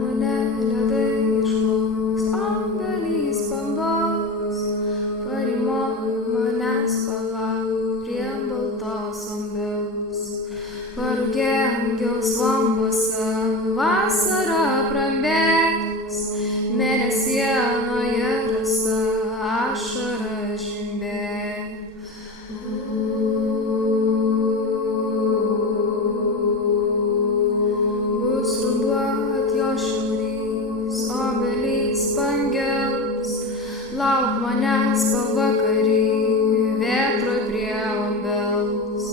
mane ledai išplauks, obelys bambos, parimok manęs palauk prie baltos obels. Parūkėk gelsvom basa, vasara prabėgs, mėnesienoje rasa ašara žibės. Bus ruduo atjo šiaurys, obelys pangels, lauk manęs pavakarį, vėtroj prie obels.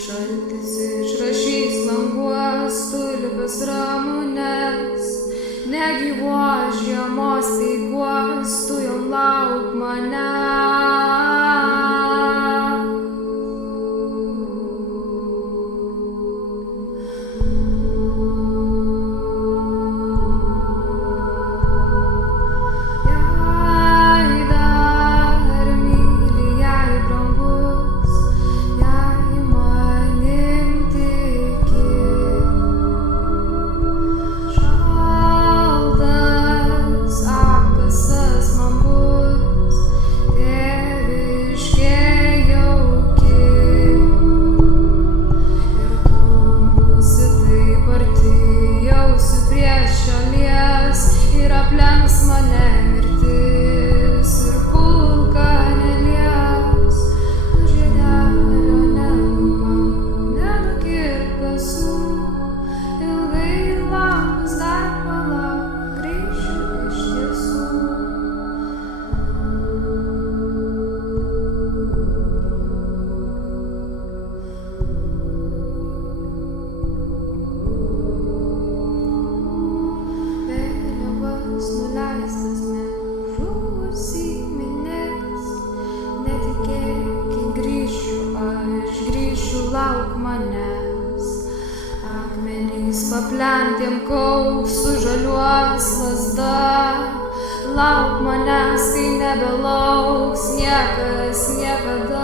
Šaltis išrašys languos tulpes ramunes, negyvuos žiemos taiguos, tu jau lauk manęs. Ir aplenks mane mirtis ir pulka nelies, žiedelio nenumauk, nenukirpk kasų, ilgai laukus dar palauk, grįšiu iš tiesų. Nuleistas nežuvus į minės, netikėk, kai grįšiu, aš grįšiu, lauk manęs. Akmenys paplentėm kauks, sužaliuos lazda, lauk manęs, kai nebelauks niekas niekada.